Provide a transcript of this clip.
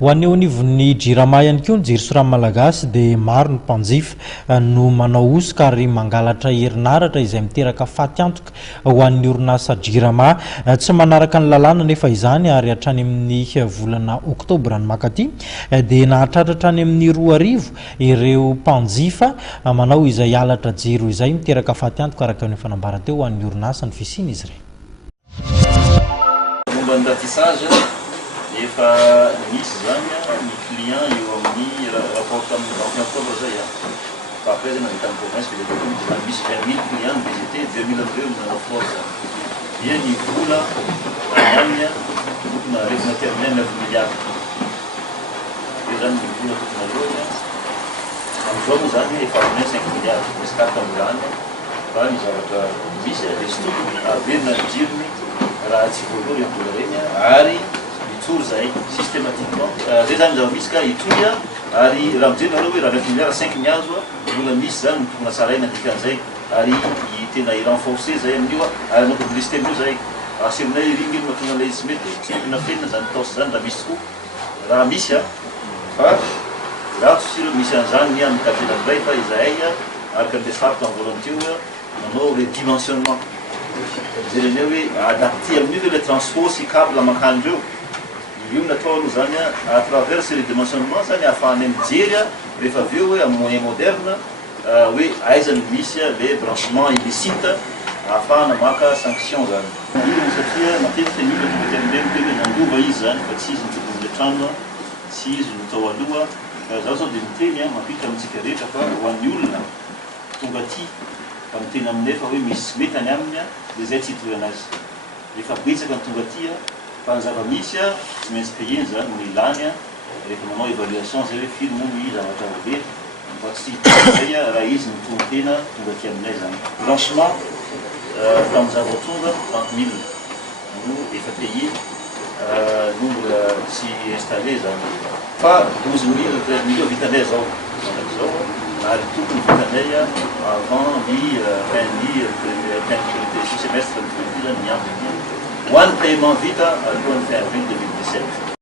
ho an'eo anivon'ny jirama ihany koa ny jirosoramy malagasy dia maro ny mpanjifa no manao osika ary mangalatra herinaratra izay miteraka faty antoka ho an'ny orinasa jirama tsy manaraka ny lalàna nefa izany ary hatrany amin'ny volana oktobra ny makaty dia nahatratratra any amin'ny 2 arivo ireo mpanjifa manao izay alatra jiro izay miteraka faty antoka araka ny fanambaranteo ho an'ny orinasa ny fisiny izy ireny. Efa misy zany ny client eo amin'ny rapport amin'ny octobre zay fa après zay navita amin'ny province visité misy 20 000 clients visité 2 000 amreo nanao force dia ny vola aminy tokony arefina terminé 9 milliards io zany ny vola tokony aloha amizao moa zany efa aminy 5 milliards misy 4 ambolany fa ny zavatra misy resto averina ny jirony raha tsy voaloha vola reny ary zay systématiquement zay zany zava-misy ka itoy ary raha mijery nareo hoe raha 9 milliards 5 miazo mbola misy zany ny tokony tsaraina dikan'izay ary tena i-renforcer zay amin'io ary anao publicité amin'io zay aseminay ringiny mahatonga ilay tsy mety tsempina fenina zany taosy zany raha misy tokoa raha misy fa raha tosiro misy an'izany ny amin'ny capitaine fa izahay araka an'le farto en volonté manao redimensionnement jereneo hoe adapté amin'io le transport sy câble makandreo io natao aloha zany à travers ce redimensionnement zany ahafahanay mijery rehefa aveo hoe amin'ny moyen moderne hoe aizany misy le branchement illicite ahafahana maka sanction zany io satria matetika ny olona tonga termineny hoe nandova izy zany fa tsy izy nitokony le trano tsy izy notao aloha zaho zao dia miteny mampita amintsika rehetra fa ho an'ny olona tonga ty fa miteny aminay fa hoe misy mety any aminy dia zay tsy hitory anazy rehefa betsaka ny tonga ty fa ny zava-misy tsy maintsy payeny zany no ilany rehefa manao évaluation zay hoe firy moa ny zavatra be fa tsy zay raha izy mitonga tena tonga ty aminay zany branchement tamin'ny zava-tonga 30 000 no efa payé nombre tsy installé zany fa 12 000 13 000 vitanay zao zao ary tokony vitanay avant ny fin du semestre zany miampy one paiement vita alohan'ny fin avril 2017